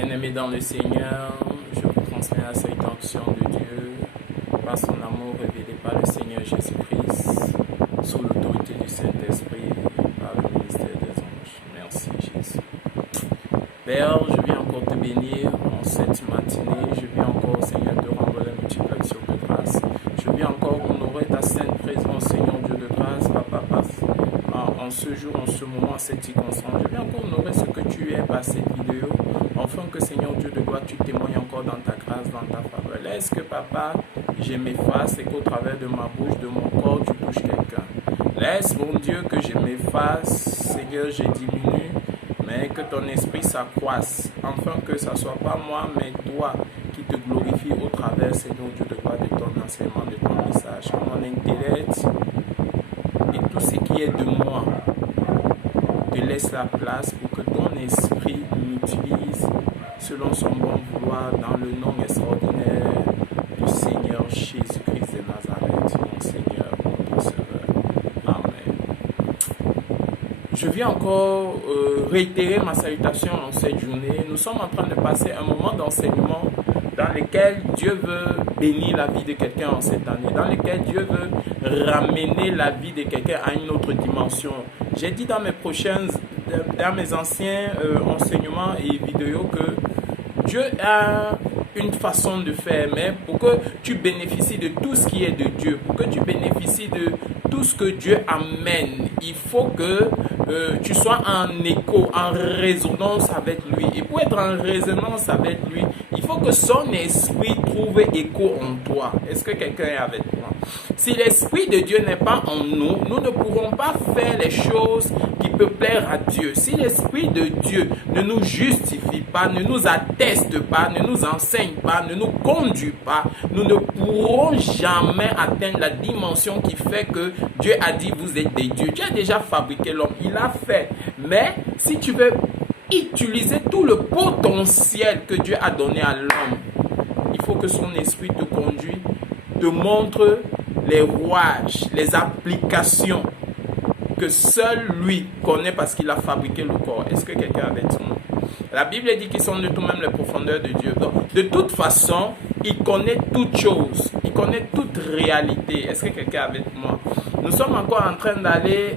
Bien-aimés dans le Seigneur, je vous transmets la salutation de Dieu par son amour révélé par le Seigneur Jésus-Christ, sous l'autorité du Saint-Esprit, par le ministère des anges. Merci Jésus. Père, je viens encore te bénir en cette matinée. Je viens encore, Seigneur, te rendre la multiple action de grâce. Je viens encore honorer ta sainte présence, Seigneur Dieu de grâce, Papa, en ce jour, en ce moment, en cette circonstance. Je viens encore honorer ce que tu es par cette vidéo, afin que, Seigneur Dieu de gloire, tu témoignes encore dans ta grâce, dans ta faveur. Laisse que, Papa, je m'efface et qu'au travers de ma bouche, de mon corps, tu touches quelqu'un. Laisse, mon Dieu, que je m'efface, Seigneur, je diminue, mais que ton esprit s'accroisse, afin que ce ne soit pas moi, mais toi qui te glorifie au travers, Seigneur Dieu de gloire, de ton enseignement, de ton message. Que mon intellect et tout ce qui est de moi te laisse la place pour que ton esprit m'utilise selon son bon vouloir dans le nom extraordinaire du Seigneur Jésus-Christ de Nazareth, mon Seigneur, mon Sauveur. Amen. Je viens encore réitérer ma salutation en cette journée. Nous sommes en train de passer un moment d'enseignement dans lequel Dieu veut bénir la vie de quelqu'un en cette année, dans lequel Dieu veut ramener la vie de quelqu'un à une autre dimension. J'ai dit dans mes anciens enseignements et vidéos que Dieu a une façon de faire, mais pour que tu bénéficies de tout ce qui est de Dieu, pour que tu bénéficies de tout ce que Dieu amène, il faut que tu sois en écho, en résonance avec lui. Et pour être en résonance avec lui, il faut que son esprit trouve écho en toi. Est-ce que quelqu'un est avec moi? Si l'esprit de Dieu n'est pas en nous, nous ne pourrons pas faire les choses qui peuvent plaire à Dieu. Si l'esprit de Dieu ne nous justifie pas, ne nous atteste pas, ne nous enseigne pas, ne nous conduit pas, nous ne pourrons jamais atteindre la dimension qui fait que Dieu a dit vous êtes des dieux. Dieu a déjà fabriqué l'homme, il a fait. Mais si tu veux utiliser tout le potentiel que Dieu a donné à l'homme, il faut que son esprit te conduise, te montre les rouages, les applications que seul lui connaît parce qu'il a fabriqué le corps. Est-ce que quelqu'un a avec moi? La Bible dit qu'ils sont de tout même les profondeurs de Dieu. Donc, de toute façon, il connaît toutes choses. Il connaît toute réalité. Est-ce que quelqu'un est avec moi? Nous sommes encore en train d'aller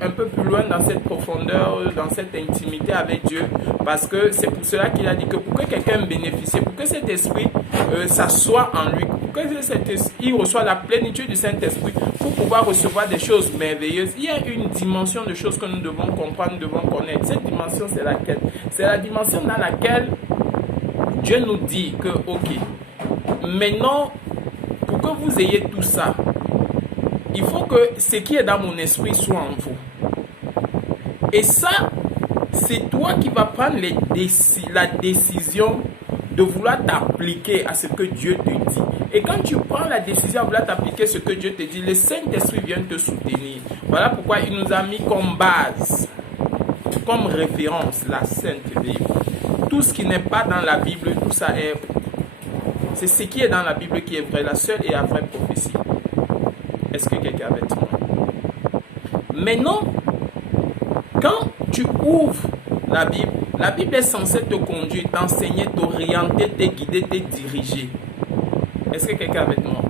un peu plus loin dans cette profondeur, dans cette intimité avec Dieu. Parce que c'est pour cela qu'il a dit que pour que quelqu'un bénéficie, pour que cet esprit s'assoie en lui, pour que il reçoive la plénitude du Saint-Esprit, pour pouvoir recevoir des choses merveilleuses, il y a une dimension de choses que nous devons comprendre, nous devons connaître. Cette dimension, c'est laquelle? C'est la dimension dans laquelle Dieu nous dit que, ok, maintenant, pour que vous ayez tout ça, il faut que ce qui est dans mon esprit soit en vous. Et ça, c'est toi qui vas prendre la décision de vouloir t'appliquer à ce que Dieu te dit. Et quand tu prends la décision de vouloir t'appliquer à ce que Dieu te dit, le Saint-Esprit vient te soutenir. Voilà pourquoi il nous a mis comme base, comme référence, la Sainte Bible. Tout ce qui n'est pas dans la Bible, tout ça est... C'est ce qui est dans la Bible qui est vrai, la seule et la vraie prophétie. Est-ce que quelqu'un avec moi? Maintenant, quand tu ouvres la Bible est censée te conduire, t'enseigner, t'orienter, te guider, te diriger. Est-ce que quelqu'un avec moi?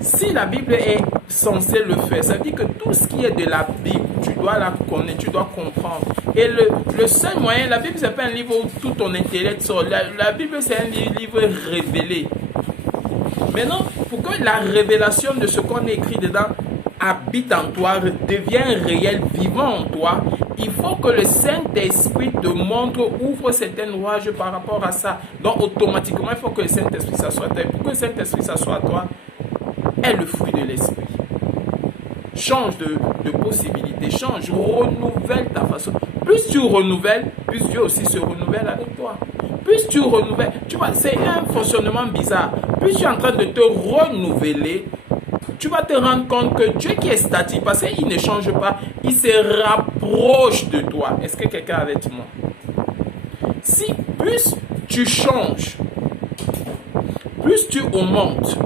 Si la Bible est censée le faire, ça veut dire que tout ce qui est de la Bible, tu dois la connaître, tu dois comprendre. Et le seul moyen, la Bible, ce n'est pas un livre où tout ton intellect sort. La Bible, c'est un livre révélé. Maintenant, pour que la révélation de ce qu'on écrit dedans habite en toi, devient réel, vivant en toi, il faut que le Saint-Esprit te montre, ouvre certaines rouages par rapport à ça. Donc, automatiquement, il faut que le Saint-Esprit s'assoie à toi. Pour que le Saint-Esprit s'assoie à toi, est le fruit de l'Esprit. Change de possibilité, change, renouvelle ta façon. Plus tu renouvelles, plus Dieu aussi se renouvelle avec toi. Plus tu renouvelles, tu vois, c'est un fonctionnement bizarre. Plus tu es en train de te renouveler, tu vas te rendre compte que Dieu qui est statique, parce qu'il ne change pas, il se rapproche de toi. Est-ce que quelqu'un est avec moi? Si plus tu changes, plus tu augmentes,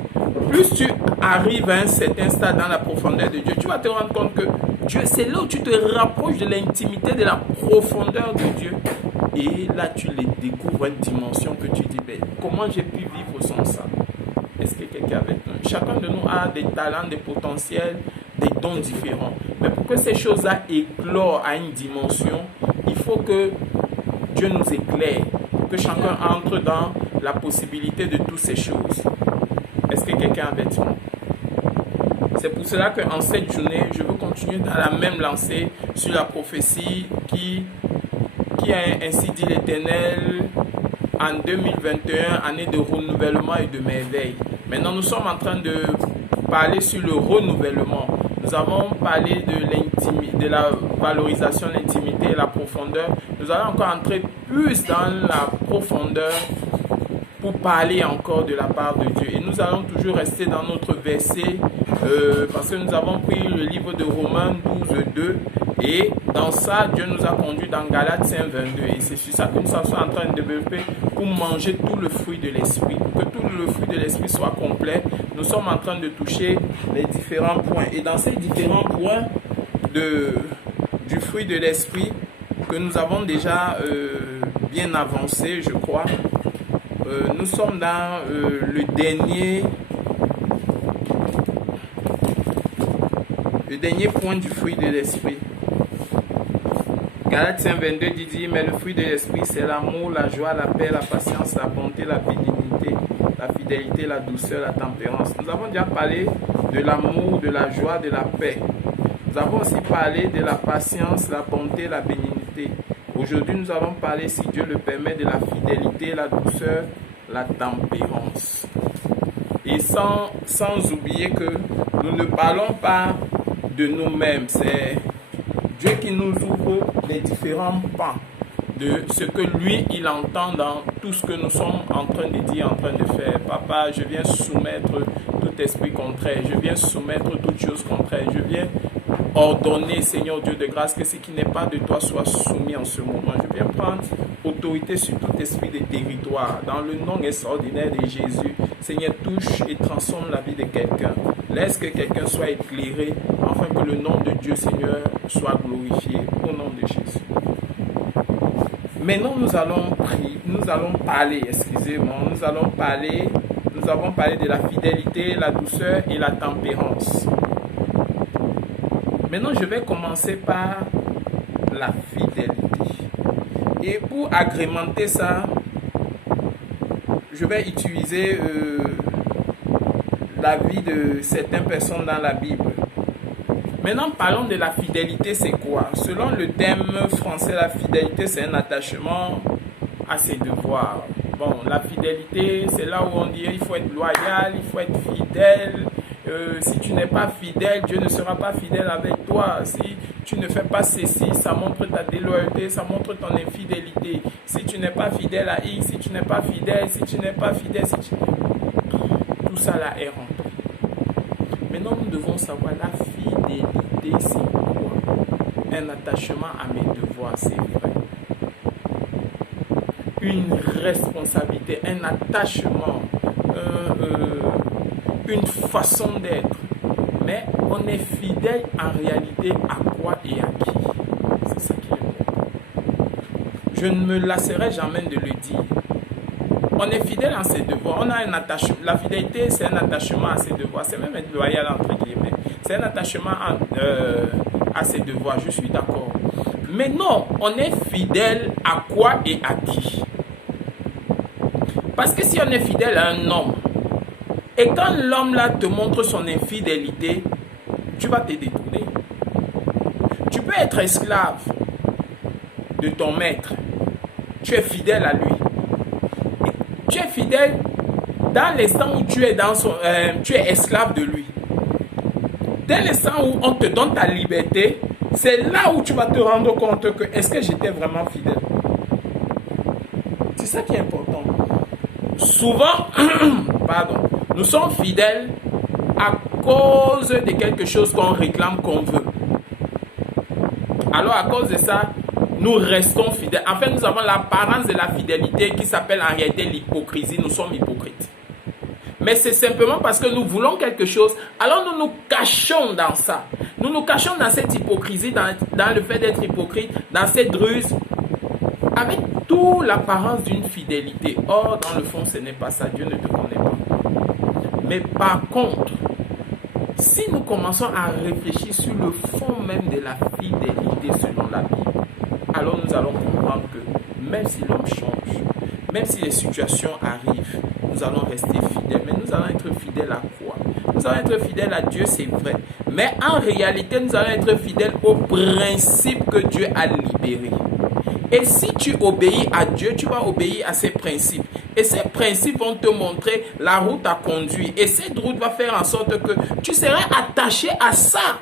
plus tu arrives à un certain stade dans la profondeur de Dieu, tu vas te rendre compte que Dieu, c'est là où tu te rapproches de l'intimité, de la profondeur de Dieu. Et là, tu les découvres une dimension que tu dis, ben, comment j'ai pu vivre sans ça? Est-ce que quelqu'un avec nous? Chacun de nous a des talents, des potentiels, des dons différents. Mais pour que ces choses-là éclorent à une dimension, il faut que Dieu nous éclaire, que chacun entre dans la possibilité de toutes ces choses. Est-ce que quelqu'un avec nous? C'est pour cela qu'en cette journée, je veux continuer dans la même lancée sur la prophétie qui a ainsi dit l'Éternel en 2021, année de renouvellement et de merveille. Maintenant, nous sommes en train de parler sur le renouvellement. Nous avons parlé de la valorisation, l'intimité et la profondeur. Nous allons encore entrer plus dans la profondeur pour parler encore de la part de Dieu. Et nous allons toujours rester dans notre verset parce que nous avons pris le livre de Romains 12, 2 et dans ça, Dieu nous a conduit dans Galates 5, 22. Et c'est sur ça que nous sommes en train de développer pour manger tout le fruit de l'esprit. Pour que tout le fruit de l'esprit soit complet, nous sommes en train de toucher les différents points. Et dans ces différents points du fruit de l'esprit que nous avons déjà bien avancé, je crois, nous sommes dans le dernier point du fruit de l'esprit. Galates 5, 22 dit, mais le fruit de l'esprit, c'est l'amour, la joie, la paix, la patience, la bonté, la bénignité, la fidélité, la douceur, la tempérance. Nous avons déjà parlé de l'amour, de la joie, de la paix. Nous avons aussi parlé de la patience, la bonté, la bénignité. Aujourd'hui, nous allons parler, si Dieu le permet, de la fidélité, la douceur, la tempérance. Et sans oublier que nous ne parlons pas de nous-mêmes, c'est Dieu qui nous ouvre les différents pans de ce que lui, il entend dans tout ce que nous sommes en train de dire, en train de faire. Papa, je viens soumettre tout esprit contraire, je viens soumettre toute chose contraire, je viens ordonner, Seigneur Dieu de grâce, que ce qui n'est pas de toi soit soumis en ce moment. Je viens prendre autorité sur tout esprit de territoire, dans le nom extraordinaire de Jésus. Seigneur, touche et transforme la vie de quelqu'un. Laisse que quelqu'un soit éclairé, afin que le nom de Dieu, Seigneur, soit glorifié au nom de Jésus. Maintenant, nous allons parler de la fidélité, la douceur et la tempérance. Maintenant, je vais commencer par la fidélité. Et pour agrémenter ça, je vais utiliser la vie de certaines personnes dans la Bible. Maintenant, parlons de la fidélité, c'est quoi? Selon le thème français, la fidélité, c'est un attachement à ses devoirs. Bon, la fidélité, c'est là où on dit il faut être loyal, il faut être fidèle. Si tu n'es pas fidèle, Dieu ne sera pas fidèle avec toi. Si tu ne fais pas ceci, ça montre ta déloyauté, ça montre ton infidélité. Si tu n'es pas fidèle à X, si tu n'es pas fidèle, tout ça là est rentré. Maintenant, nous devons savoir la fidélité, c'est quoi? Un attachement à mes devoirs, c'est vrai. Une responsabilité, un attachement, une façon d'être. Mais on est fidèle en réalité à quoi et à qui? C'est ça qui est important. Je ne me lasserai jamais de le dire. On est fidèle à ses devoirs. On a un attachement. La fidélité, c'est un attachement à ses devoirs. C'est même être loyal entre guillemets. C'est un attachement à ses devoirs. Je suis d'accord. Mais non, on est fidèle à quoi et à qui? Parce que si on est fidèle à un homme, et quand l'homme là te montre son infidélité, tu vas te détourner. Tu peux être esclave de ton maître. Tu es fidèle à lui. Tu es fidèle dans l'instant où tu es esclave de lui. Dès l'instant où on te donne ta liberté, c'est là où tu vas te rendre compte que est-ce que j'étais vraiment fidèle? C'est ça qui est important. Souvent, nous sommes fidèles à cause de quelque chose qu'on réclame, qu'on veut. Alors à cause de ça, nous restons fidèles. En fait, nous avons l'apparence de la fidélité qui s'appelle en réalité l'hypocrisie. Nous sommes hypocrites. Mais c'est simplement parce que nous voulons quelque chose, alors nous nous cachons dans ça. Nous nous cachons dans cette hypocrisie, dans le fait d'être hypocrite, dans cette ruse. avec toute l'apparence d'une fidélité. Or, dans le fond, ce n'est pas ça. Dieu ne te connaît pas. Mais par contre, si nous commençons à réfléchir sur le fond même de la fidélité selon la Bible, alors nous allons comprendre que même si l'homme change, même si les situations arrivent, nous allons rester fidèles. Mais nous allons être fidèles à quoi? Nous allons être fidèles à Dieu, c'est vrai. Mais en réalité, nous allons être fidèles aux principes que Dieu a libérés. Et si tu obéis à Dieu, tu vas obéir à ses principes. Et ces principes vont te montrer la route à conduire. Et cette route va faire en sorte que tu seras attaché à ça.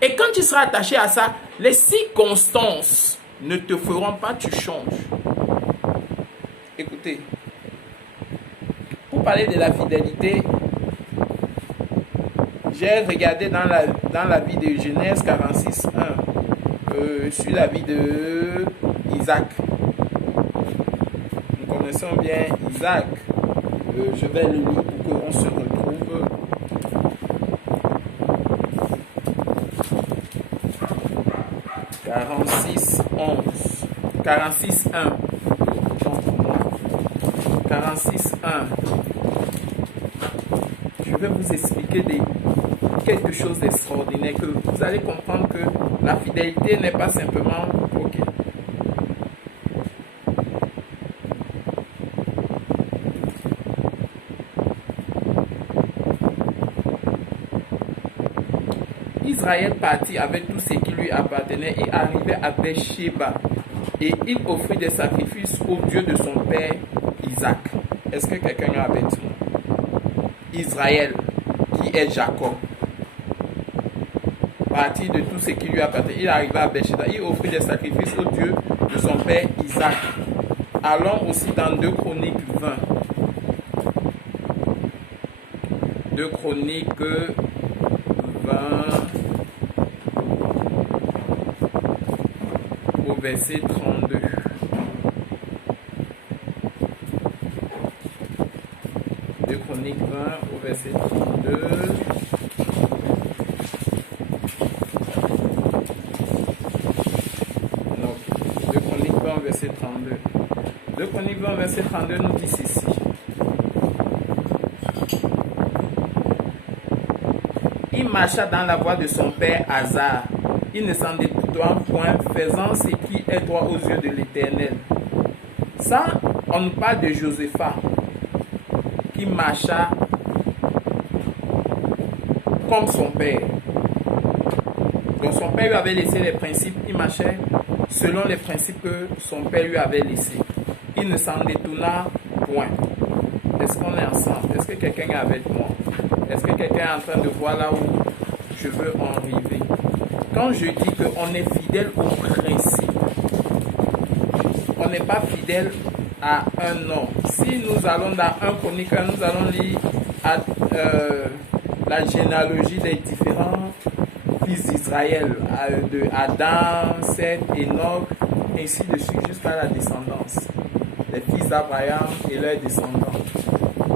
Et quand tu seras attaché à ça, les circonstances ne te feront pas, tu changes. Écoutez, pour parler de la fidélité, j'ai regardé dans la vie de Genèse 46, 1, sur la vie de Isaac. Nous connaissons bien Isaac. Je vais le lire pour qu'on se retrouve. Quarante-six 1. 46 1. Je vais vous expliquer quelque chose d'extraordinaire, que vous allez comprendre que la fidélité n'est pas simplement ok. Israël partit avec tout ce qui lui appartenait et arrivait à Beersheba. Et il offrit des sacrifices au Dieu de son père Isaac. Est-ce que quelqu'un a avec nous? Israël, qui est Jacob, partit de tout ce qui lui appartenait. Il arriva à Beersheba. Il offrit des sacrifices au Dieu de son père Isaac. Allons aussi dans 2 Chroniques 20. 2 Chroniques 20 au verset 32. 2 Chroniques 20 au verset 32. Non, 2 Chroniques 20 au verset 32. 2 Chroniques 20 au verset 32 nous dit ceci. Il marcha dans la voie de son père Asa. Il ne s'en détourna point, faisant ce qui est droit aux yeux de l'Éternel. Ça, on nous parle de Josaphat, qui marcha comme son père. Donc son père lui avait laissé les principes, il marchait selon les principes que son père lui avait laissés. Il ne s'en détourna point. Est-ce qu'on est ensemble? Est-ce que quelqu'un est avec moi? Est-ce que quelqu'un est en train de voir là où je veux en arriver? Quand je dis qu'on est fidèle au principe, on n'est pas fidèle à un nom. Si nous allons dans un chronique, nous allons lire la généalogie des différents fils d'Israël, de Adam, Seth, Enoch, ainsi de suite, jusqu'à la descendance. Les fils d'Abraham et leurs descendants.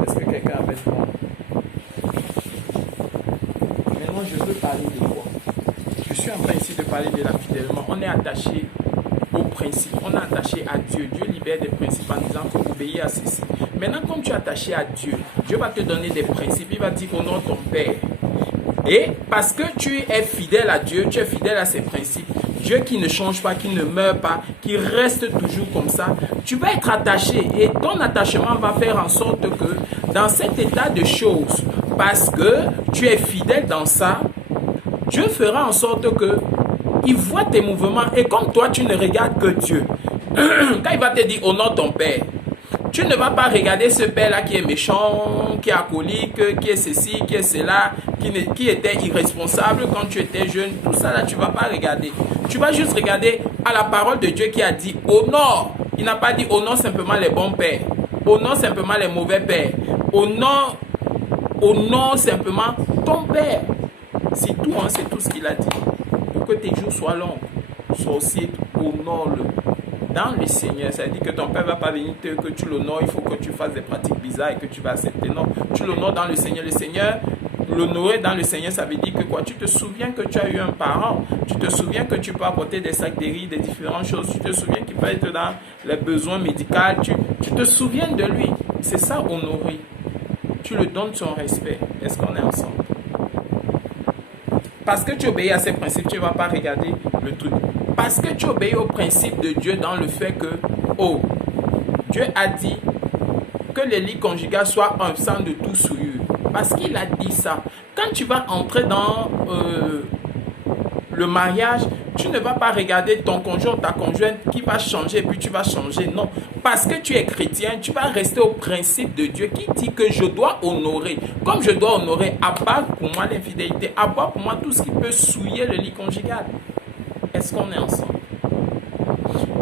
Est-ce que quelqu'un a avec moi? Maintenant, je veux parler de quoi? Je suis en train ici de parler de la fidélité. On est attaché au principe, on est attaché à Dieu. Dieu libère des principes en disant qu'il faut obéir à ceci. Maintenant, comme tu es attaché à Dieu, Dieu va te donner des principes. Il va dire honore ton Père. Et parce que tu es fidèle à Dieu, tu es fidèle à ses principes, Dieu qui ne change pas, qui ne meurt pas, qui reste toujours comme ça, tu vas être attaché. Et ton attachement va faire en sorte que dans cet état de choses, parce que tu es fidèle dans ça, Dieu fera en sorte que il voit tes mouvements. Et comme toi, tu ne regardes que Dieu. Quand il va te dire honore ton Père, tu ne vas pas regarder ce père-là qui est méchant, qui est alcoolique, qui est ceci, qui est cela, qui était irresponsable quand tu étais jeune. Tout ça là, tu ne vas pas regarder. Tu vas juste regarder à la parole de Dieu qui a dit honore. Il n'a pas dit honore simplement les bons pères. Honore simplement les mauvais pères. Honore simplement ton père. C'est tout, hein, c'est tout ce qu'il a dit. Pour que tes jours soient longs, sois aussi honore-le dans le Seigneur. Ça veut dire que ton père ne va pas venir que tu l'honores, il faut que tu fasses des pratiques bizarres et que tu vas accepter. Non, tu l'honores dans le Seigneur. Le Seigneur l'honorer dans le Seigneur, ça veut dire que quoi? Tu te souviens que tu as eu un parent, tu te souviens que tu peux apporter des sacs de riz, des différentes choses, tu te souviens qu'il peut être dans les besoins médicaux, tu te souviens de lui. C'est ça, honorer. Tu le donnes son respect. Est-ce qu'on est ensemble? Parce que tu obéis à ces principes, tu ne vas pas regarder le truc. Parce que tu obéis au principe de Dieu dans le fait que, oh, Dieu a dit que les lits conjugaux soient un sang de tout souillure. Parce qu'il a dit ça. Quand tu vas entrer dans le mariage, tu ne vas pas regarder ton conjoint, ta conjointe qui va changer et puis tu vas changer. Non. Parce que tu es chrétien, tu vas rester au principe de Dieu qui dit que je dois honorer. Comme je dois honorer, abattre pour moi l'infidélité, abattre pour moi tout ce qui peut souiller le lit conjugal. Est-ce qu'on est ensemble?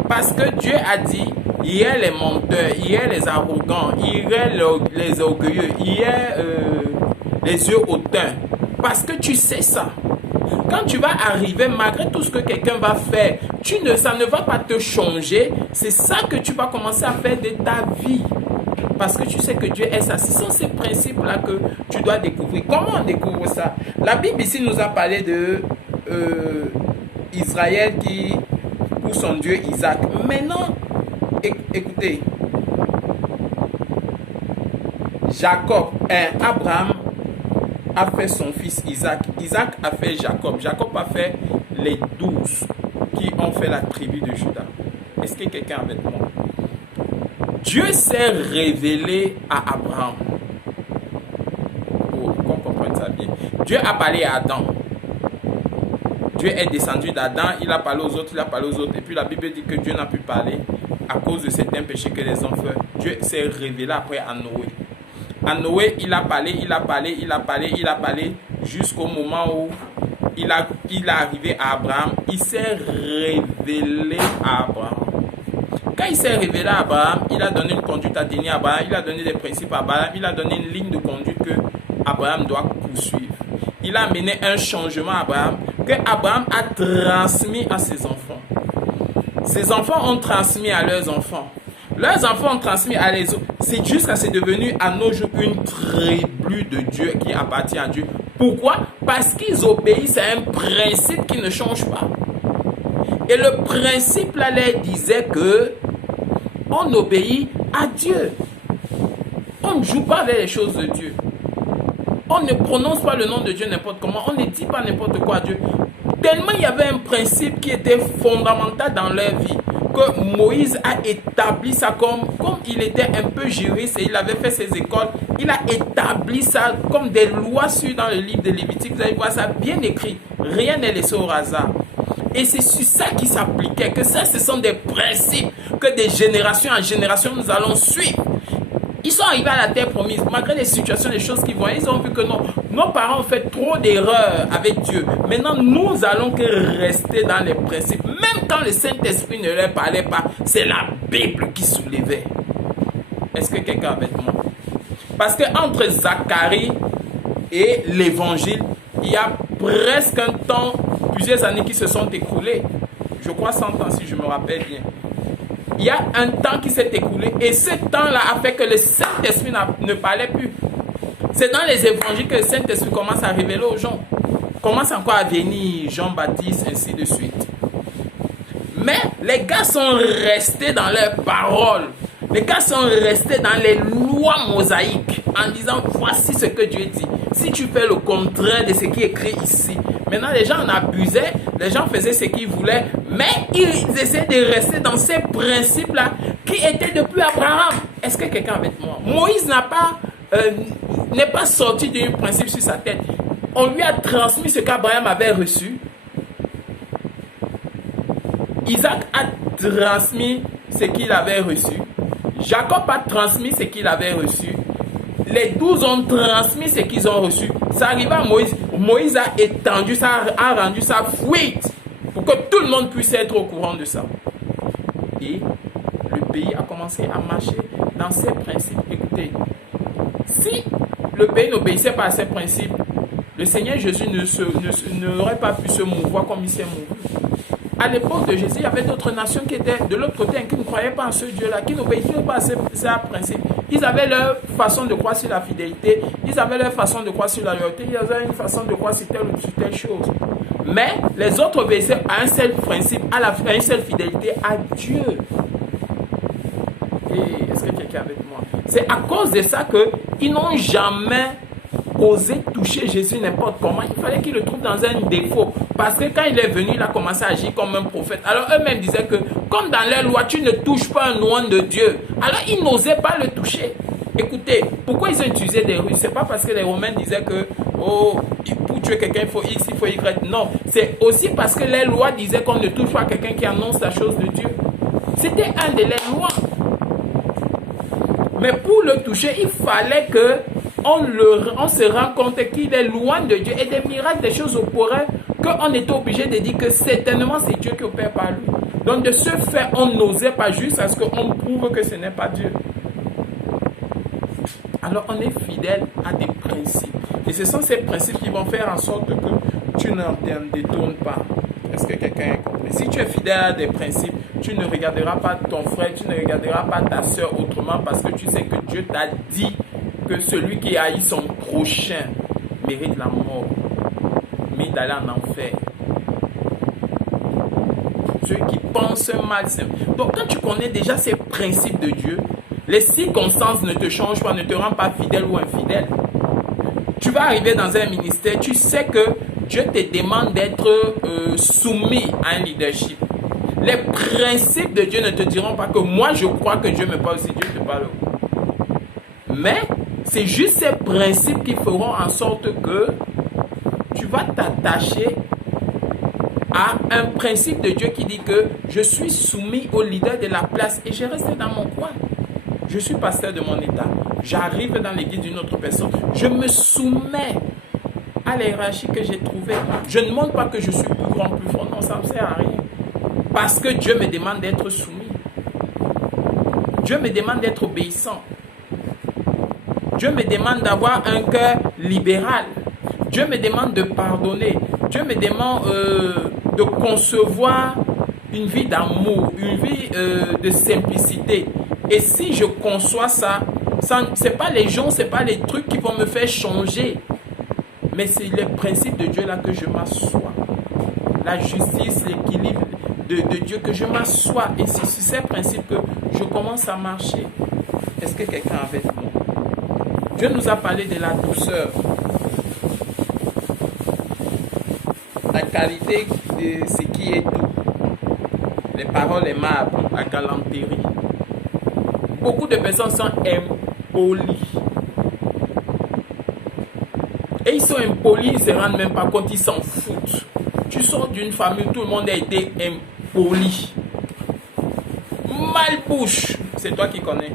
Parce que Dieu a dit, il y a les menteurs, il y a les arrogants, il y a les orgueilleux, il y a les yeux hautains. Parce que tu sais ça. Quand tu vas arriver, malgré tout ce que quelqu'un va faire, ça ne va pas te changer. C'est ça que tu vas commencer à faire de ta vie. Parce que tu sais que Dieu est ça. Ce sont ces principes-là que tu dois découvrir. Comment on découvre ça? La Bible ici nous a parlé de Israël pour son Dieu Isaac. Maintenant, écoutez, Abraham a fait son fils Isaac. Isaac a fait Jacob. Jacob a fait les 12 qui ont fait la tribu de Juda. Est-ce que quelqu'un avec moi? Dieu s'est révélé à Abraham. Oh, qu'on comprenne ça bien. Dieu a parlé à Adam. Dieu est descendu d'Adam, il a parlé aux autres, il a parlé aux autres. Et puis la Bible dit que Dieu n'a pu parler à cause de certains péchés que les hommes font. Dieu s'est révélé après à Noé. À Noé, il a parlé jusqu'au moment où il est arrivé à Abraham. Il s'est révélé à Abraham. Quand il s'est révélé à Abraham, il a donné une conduite à tenir à Abraham, il a donné des principes à Abraham, il a donné une ligne de conduite que Abraham doit poursuivre. Il a amené un changement à Abraham que Abraham a transmis à ses enfants. Ses enfants ont transmis à leurs enfants. Leurs enfants ont transmis à les autres. C'est jusqu'à ce que c'est devenu à nos jours une tribu de Dieu qui appartient à Dieu. Pourquoi? Parce qu'ils obéissent à un principe qui ne change pas. Et le principe là leur disait que on obéit à Dieu. On ne joue pas avec les choses de Dieu. On ne prononce pas le nom de Dieu n'importe comment. On ne dit pas n'importe quoi à Dieu. Tellement il y avait un principe qui était fondamental dans leur vie que Moïse a établi ça comme il était un peu juriste et il avait fait ses écoles. Il a établi ça comme des lois dans le livre de Lévitique. Vous allez voir ça bien écrit. Rien n'est laissé au hasard. Et c'est sur ça qui s'appliquait. Que ça, ce sont des principes que de génération en génération nous allons suivre. Ils sont arrivés à la terre promise, malgré les situations, les choses qu'ils voient. Ils ont vu que non, nos parents ont fait trop d'erreurs avec Dieu. Maintenant, nous allons que rester dans les principes. Même quand le Saint-Esprit ne leur parlait pas, c'est la Bible qui soulevait. Est-ce que quelqu'un avec moi? Parce qu'entre Zacharie et l'Évangile, il y a presque un temps, plusieurs années qui se sont écoulées. Je crois 100 ans si je me rappelle bien. Il y a un temps qui s'est écoulé et ce temps-là a fait que le Saint-Esprit ne parlait plus. C'est dans les évangiles que le Saint-Esprit commence à révéler aux gens. Commence encore à venir Jean-Baptiste, ainsi de suite. Mais les gars sont restés dans leurs paroles. Les gars sont restés dans les lois mosaïques en disant voici ce que Dieu dit. Si tu fais le contraire de ce qui est écrit ici. Maintenant, les gens en abusaient, les gens faisaient ce qu'ils voulaient, mais ils essaient de rester dans ces principes-là qui étaient depuis Abraham. Est-ce que quelqu'un avec moi? Moïse n'est pas sorti d'un principe sur sa tête. On lui a transmis ce qu'Abraham avait reçu. Isaac a transmis ce qu'il avait reçu. Jacob a transmis ce qu'il avait reçu. Les 12 ont transmis ce qu'ils ont reçu. Ça arrive à Moïse. Moïse a étendu ça, a rendu ça fluide pour que tout le monde puisse être au courant de ça. Et le pays a commencé à marcher dans ces principes. Écoutez, si le pays n'obéissait pas à ces principes, le Seigneur Jésus n'aurait pas pu se mouvoir comme il s'est mouru. à l'époque de Jésus, il y avait d'autres nations qui étaient de l'autre côté, qui ne croyaient pas en ce Dieu-là, qui n'obéissaient pas à ces principes. Ils avaient leur façon de croire sur la fidélité, ils avaient leur façon de croire sur la loyauté, ils avaient une façon de croire sur telle ou sur telle chose. Mais les autres obéissaient à un seul principe, à une seule fidélité à Dieu. Et est-ce que quelqu'un est avec moi? C'est à cause de ça qu'ils n'ont jamais osé toucher Jésus n'importe comment. Il fallait qu'il le trouve dans un défaut. Parce que quand il est venu, il a commencé à agir comme un prophète. Alors eux-mêmes disaient que, comme dans leur loi, tu ne touches pas un oint de Dieu. Alors ils n'osaient pas le toucher. Écoutez, pourquoi ils ont utilisé des ruses? C'est pas parce que les Romains disaient que, oh, pour tuer quelqu'un, il faut X, il faut Y. Non, c'est aussi parce que les lois disaient qu'on ne touche pas quelqu'un qui annonce la chose de Dieu. C'était un de leurs lois. Mais pour le toucher, il fallait que on se rend compte qu'il est loin de Dieu et des miracles, des choses opéraient qu'on était obligé de dire que certainement c'est Dieu qui opère par lui. Donc de ce fait, on n'osait pas juste à ce qu'on prouve que ce n'est pas Dieu. Alors on est fidèle à des principes. Et ce sont ces principes qui vont faire en sorte que tu n'en détournes pas. Est-ce que quelqu'un a compris? Si tu es fidèle à des principes, tu ne regarderas pas ton frère, tu ne regarderas pas ta soeur autrement parce que tu sais que Dieu t'a dit que celui qui haït son prochain mérite la mort, mais d'aller en enfer. Ceux qui pensent mal. Donc quand tu connais déjà ces principes de Dieu, les circonstances ne te changent pas, ne te rendent pas fidèle ou infidèle. Tu vas arriver dans un ministère, tu sais que Dieu te demande d'être soumis à un leadership. Les principes de Dieu ne te diront pas que moi je crois que Dieu me parle si Dieu te parle. Mais c'est juste ces principes qui feront en sorte que tu vas t'attacher à un principe de Dieu qui dit que je suis soumis au leader de la place et je reste dans mon coin. Je suis pasteur de mon état. J'arrive dans l'église d'une autre personne. Je me soumets à la hiérarchie que j'ai trouvée. Je ne montre pas que je suis plus grand, plus fort. Non, ça ne me sert à rien. Parce que Dieu me demande d'être soumis. Dieu me demande d'être obéissant. Dieu me demande d'avoir un cœur libéral. Dieu me demande de pardonner. Dieu me demande de concevoir une vie d'amour, une vie de simplicité. Et si je conçois ça, ce n'est pas les gens, ce n'est pas les trucs qui vont me faire changer. Mais c'est les principes de Dieu là que je m'assois. La justice, l'équilibre de Dieu que je m'assois. Et c'est sur ces principes que je commence à marcher. Est-ce que quelqu'un est avec moi? Dieu nous a parlé de la douceur. La qualité de ce qui est doux. Les paroles aimables, la galanterie. Beaucoup de personnes sont impolies. Et ils sont impolis, ils ne se rendent même pas compte, ils s'en foutent. Tu sors d'une famille, tout le monde a été impoli. Malbouche, c'est toi qui connais.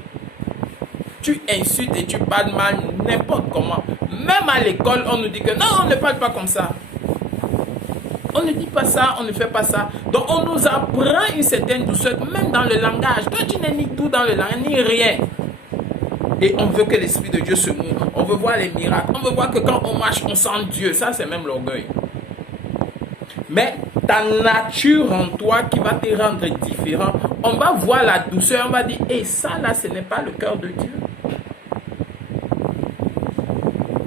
Tu insultes et tu parles mal n'importe comment. Même à l'école, on nous dit que non, on ne parle pas comme ça. On ne dit pas ça, on ne fait pas ça. Donc on nous apprend une certaine douceur, même dans le langage. Toi, tu n'es ni tout dans le langage, ni rien. Et on veut que l'Esprit de Dieu se mouve. On veut voir les miracles. On veut voir que quand on marche, on sent Dieu. Ça, c'est même l'orgueil. Mais ta nature en toi qui va te rendre différent, on va voir la douceur, on va dire, et ça là, ce n'est pas le cœur de Dieu.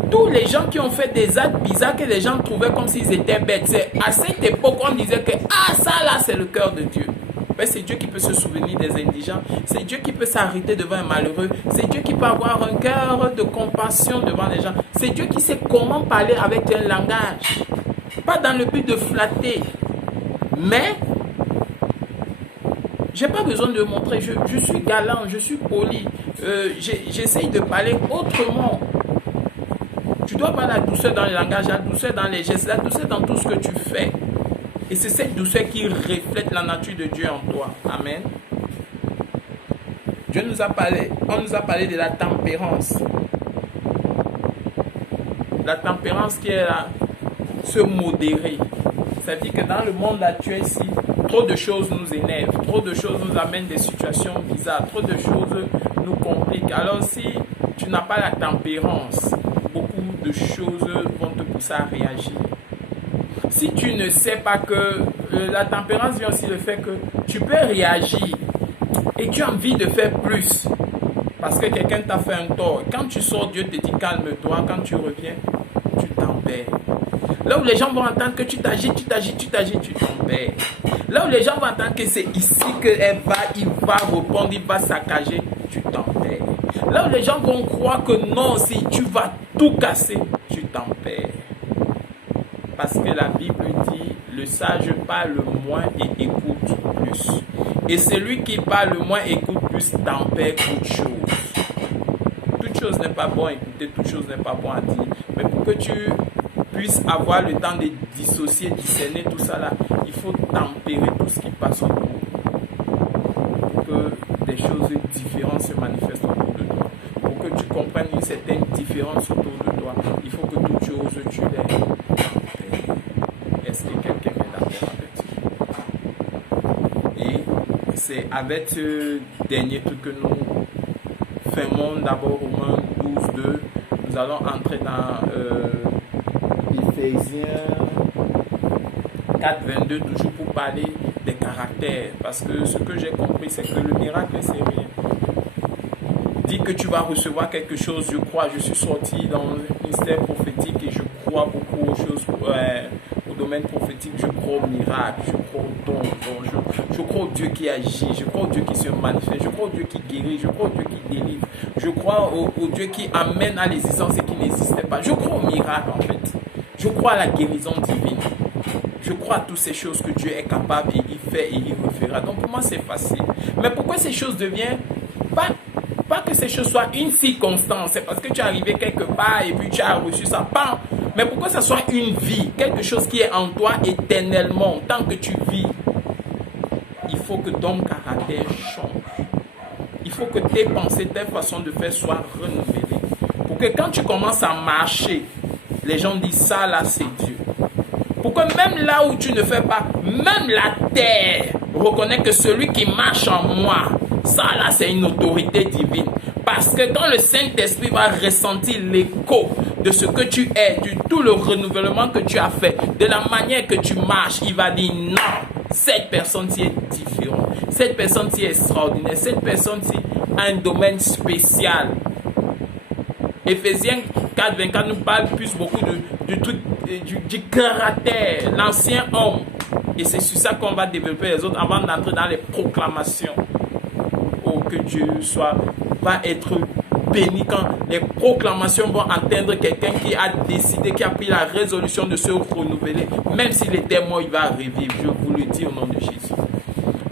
Tous les gens qui ont fait des actes bizarres que les gens trouvaient comme s'ils étaient bêtes, c'est à cette époque on disait que ah ça là c'est le cœur de Dieu. Mais c'est Dieu qui peut se souvenir des indigents, c'est Dieu qui peut s'arrêter devant un malheureux, c'est Dieu qui peut avoir un cœur de compassion devant les gens, c'est Dieu qui sait comment parler avec un langage, pas dans le but de flatter, mais j'ai pas besoin de montrer, je suis galant, je suis poli, j'essaye de parler autrement. Tu dois avoir la douceur dans le langage, la douceur dans les gestes, la douceur dans tout ce que tu fais. Et c'est cette douceur qui reflète la nature de Dieu en toi. Amen. Dieu nous a parlé, on nous a parlé de la tempérance. La tempérance qui est là, se modérer. Ça veut dire que dans le monde actuel ici, trop de choses nous énervent, trop de choses nous amènent des situations bizarres, trop de choses nous compliquent. Alors si tu n'as pas la tempérance, beaucoup de choses vont te pousser à réagir. si tu ne sais pas que la tempérance vient aussi le fait que tu peux réagir et tu as envie de faire plus parce que quelqu'un t'a fait un tort. Quand tu sors, Dieu te dit calme-toi. Quand tu reviens, tu t'empêches. Là où les gens vont entendre que tu t'agites, tu t'empêches. Là où les gens vont entendre que c'est ici il va répondre, il va saccager, tu t'empêches. Là où les gens vont croire que non, si tu vas tout casser, tu t'empêches. Parce que la Bible dit, le sage parle moins et écoute plus. Et celui qui parle moins et écoute plus tempère toute chose. Toute chose n'est pas bon à écouter, toute chose n'est pas bon à dire. Mais pour que tu puisses avoir le temps de dissocier, discerner tout ça là, il faut tempérer tout ce qui passe autour. Pour que des choses différentes se manifestent autour de toi. Pour que tu comprennes une certaine différence autour de toi, il faut que toutes choses tu les tempères. Est-ce que quelqu'un est d'accord avec ça? Et c'est avec ce dernier truc que nous fermons d'abord Romains 12:2. Nous allons entrer dans Éphésiens 4:22, toujours pour parler des caractères. Parce que ce que j'ai compris, c'est que le miracle, c'est rien. Dis que tu vas recevoir quelque chose, je crois, je suis sorti dans le ministère prophétique et je crois beaucoup aux choses, au domaine prophétique, je crois au miracle, je crois au don, je crois au Dieu qui agit, je crois au Dieu qui se manifeste, je crois au Dieu qui guérit, je crois au Dieu qui délivre, je crois au Dieu qui amène à l'existence et qui n'existait pas. Je crois au miracle en fait, je crois à la guérison divine, je crois à toutes ces choses que Dieu est capable et il fait et il refera. Donc pour moi c'est facile. Mais pourquoi ces choses deviennent pas que ces choses soient une circonstance, c'est parce que tu es arrivé quelque part et puis tu as reçu ça, pas. Mais pourquoi ça soit une vie, quelque chose qui est en toi éternellement, tant que tu vis, il faut que ton caractère change. Il faut que tes pensées, tes façons de faire soient renouvelées. Pour que quand tu commences à marcher, les gens disent ça là c'est Dieu. Pour que même là où tu ne fais pas, même la terre reconnaît que celui qui marche en moi, ça là c'est une autorité divine. Parce que quand le Saint-Esprit va ressentir l'écho de ce que tu es, de tout le renouvellement que tu as fait, de la manière que tu marches, il va dire non, cette personne-ci est différente, cette personne-ci est extraordinaire, cette ci a un domaine spécial. Éphésiens 4:24 nous parle plus beaucoup du caractère, l'ancien homme. Et c'est sur ça qu'on va développer les autres avant d'entrer dans les proclamations. Oh, que Dieu va être béni quand les proclamations vont atteindre quelqu'un qui a décidé, qui a pris la résolution de se renouveler. Même s'il était mort, il va revivre. Je vous le dis au nom de Jésus.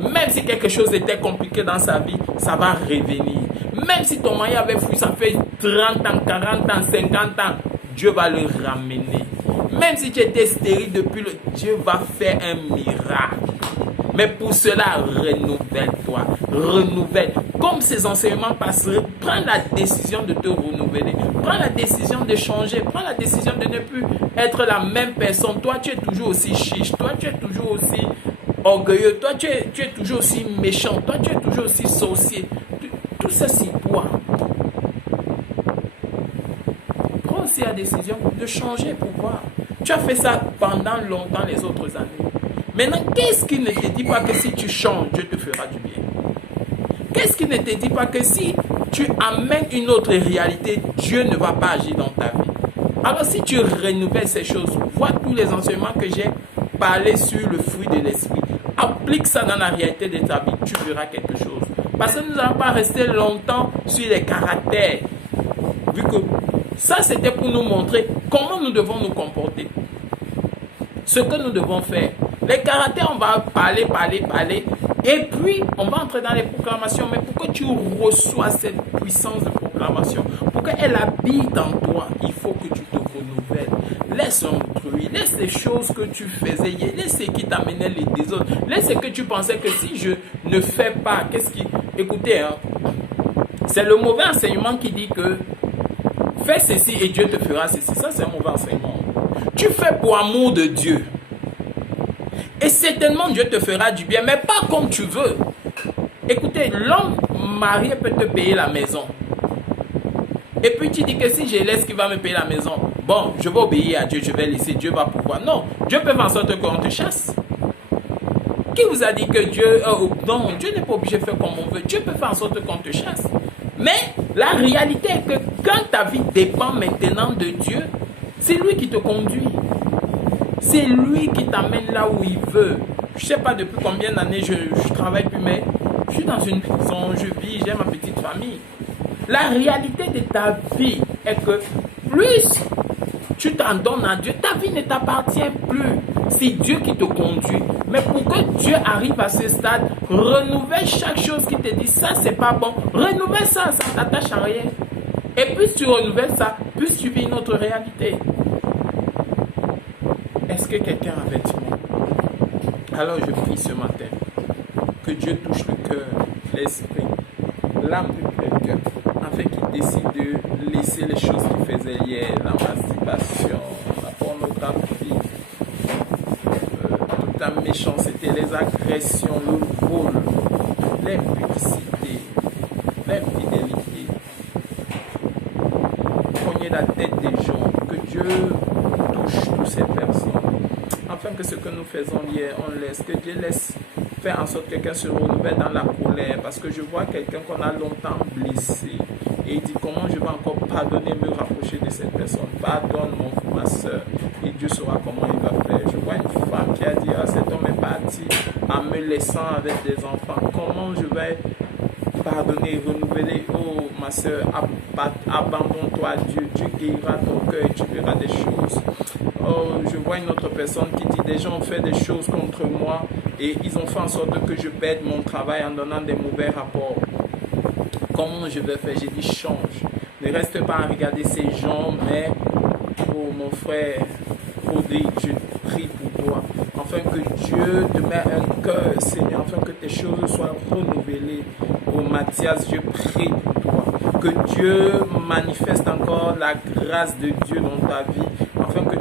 Même si quelque chose était compliqué dans sa vie, ça va revenir. Même si ton mari avait fui, ça fait 30 ans, 40 ans, 50 ans, Dieu va le ramener. Même si tu étais stérile depuis Dieu va faire un miracle. Mais pour cela, renouvelle-toi. Renouvelle. Comme ces enseignements passeraient, prends la décision de te renouveler. Prends la décision de changer. Prends la décision de ne plus être la même personne. Toi, tu es toujours aussi chiche. Toi, tu es toujours aussi orgueilleux. Toi, tu es toujours aussi méchant. Toi, tu es toujours aussi sorcier. Tout ça, c'est toi. Prends aussi la décision de changer pour voir. Tu as fait ça pendant longtemps les autres années. Maintenant, qu'est-ce qui ne te dit pas que si tu changes, Dieu te fera du bien? Qu'est-ce qui ne te dit pas que si tu amènes une autre réalité, Dieu ne va pas agir dans ta vie? Alors si tu renouvelles ces choses, vois tous les enseignements que j'ai parlé sur le fruit de l'esprit. Applique ça dans la réalité de ta vie, tu verras quelque chose. Parce que nous n'allons pas rester longtemps sur les caractères. Vu que ça, c'était pour nous montrer comment nous devons nous comporter. Ce que nous devons faire. Les caractères, on va parler. Et puis, on va entrer dans les proclamations. Mais pour que tu reçois cette puissance de proclamation, pour qu'elle habite en toi, il faut que tu te renouvelles. Laisse autrui, laisse les choses que tu faisais hier, laisse ce qui t'amenait les désordres, laisse ce que tu pensais que si je ne fais pas, Écoutez, hein, c'est le mauvais enseignement qui dit que fais ceci et Dieu te fera ceci. Ça, c'est un mauvais enseignement. Tu fais pour amour de Dieu. Et certainement, Dieu te fera du bien, mais pas comme tu veux. Écoutez, l'homme marié peut te payer la maison. Et puis tu dis que si je laisse, qu'il va me payer la maison. bon, je vais obéir à Dieu, je vais laisser, Dieu va pouvoir. Non, Dieu peut faire en sorte qu'on te chasse. Qui vous a dit que Dieu... non, Dieu n'est pas obligé de faire comme on veut. Dieu peut faire en sorte qu'on te chasse. Mais la réalité est que quand ta vie dépend maintenant de Dieu, c'est lui qui te conduit. C'est lui qui t'amène là où il veut. Je ne sais pas depuis combien d'années je travaille plus, mais je suis dans une maison, je vis, j'ai ma petite famille. La réalité de ta vie est que plus tu t'en donnes à Dieu, ta vie ne t'appartient plus. C'est Dieu qui te conduit. Mais pour que Dieu arrive à ce stade, renouvelle chaque chose qui te dit ça, c'est pas bon. Renouvelle ça, ça ne t'attache à rien. Et plus tu renouvelles ça, plus tu vis une autre réalité. Est-ce que quelqu'un avait dit non? Alors je prie ce matin que Dieu touche le cœur, l'esprit, l'âme de quelqu'un, afin qu'il décide de laisser les choses qu'il faisait hier, la masturbation, la pornographie, toute la méchanceté, les agressions, le vol, l'impudicité, l'infidélité. Prenez la tête des gens, que Dieu touche toutes ces personnes, afin que ce que nous faisons hier, on laisse, que Dieu laisse faire en sorte que quelqu'un se renouvelle dans la colère, parce que je vois quelqu'un qu'on a longtemps blessé, et il dit comment je vais encore pardonner, me rapprocher de cette personne. Pardonne ma soeur, et Dieu saura comment il va faire. Je vois une femme qui a dit, ah, cet homme est parti en me laissant avec des enfants, comment je vais pardonner, renouveler? Oh ma soeur, abandonne-toi à Dieu, Dieu guérira ton cœur et tu verras des choses. Oh, je vois une autre personne qui dit, des gens ont fait des choses contre moi et ils ont fait en sorte que je perde mon travail en donnant des mauvais rapports. Comment je vais faire? J'ai dit, change. Ne reste pas à regarder ces gens, mais oh mon frère, Rodrigue, je prie pour toi, afin que Dieu te mette un cœur, Seigneur, afin que tes choses soient renouvelées. Oh Mathias, je prie pour toi, que Dieu manifeste encore la grâce de Dieu dans ta vie, afin que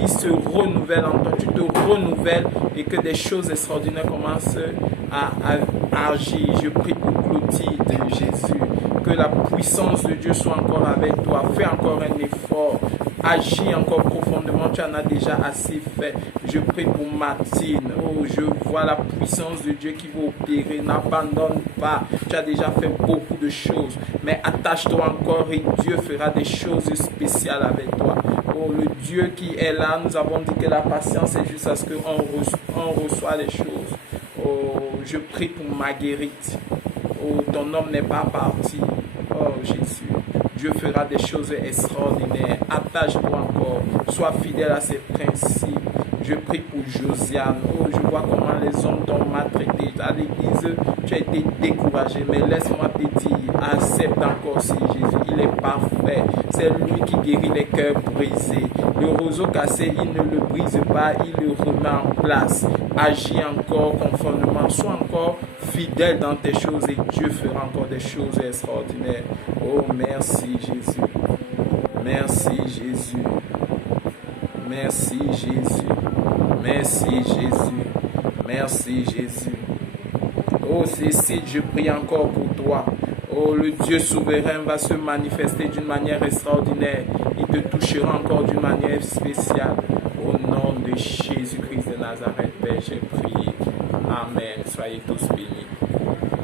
il se renouvelle en toi, tu te renouvelles et que des choses extraordinaires commencent à agir. Je prie pour Clotilde, Jésus, que la puissance de Dieu soit encore avec toi. Fais encore un effort, agis encore profondément, tu en as déjà assez fait. Je prie pour Martine. Oh, je vois la puissance de Dieu qui va opérer. N'abandonne pas, tu as déjà fait beaucoup de choses, mais attache-toi encore et Dieu fera des choses spéciales avec toi. Oh, le Dieu qui est là, nous avons dit que la patience est juste à ce qu'on reçoit les choses. Oh, je prie pour Marguerite. Oh, ton homme n'est pas parti. Oh, Jésus. Dieu fera des choses extraordinaires. Attache-toi encore. Sois fidèle à ses principes. Je prie pour Josiane. Oh, je vois comment les hommes t'ont maltraité. À l'église, tu as été découragé. Mais laisse-moi te dire, accepte encore si Jésus. Il est parfait. C'est lui qui guérit les cœurs brisés. Le roseau cassé, il ne le brise pas. Il le remet en place. Agis encore conformément. Sois encore fidèle dans tes choses et Dieu fera encore des choses extraordinaires. Oh, merci Jésus. Merci Jésus. Merci Jésus. Merci Jésus. Merci Jésus. Oh Cécile, je prie encore pour toi. Oh, le Dieu souverain va se manifester d'une manière extraordinaire. Il te touchera encore d'une manière spéciale. Au nom de Jésus-Christ de Nazareth, Père, j'ai prié. Amen. Soyez tous bénis.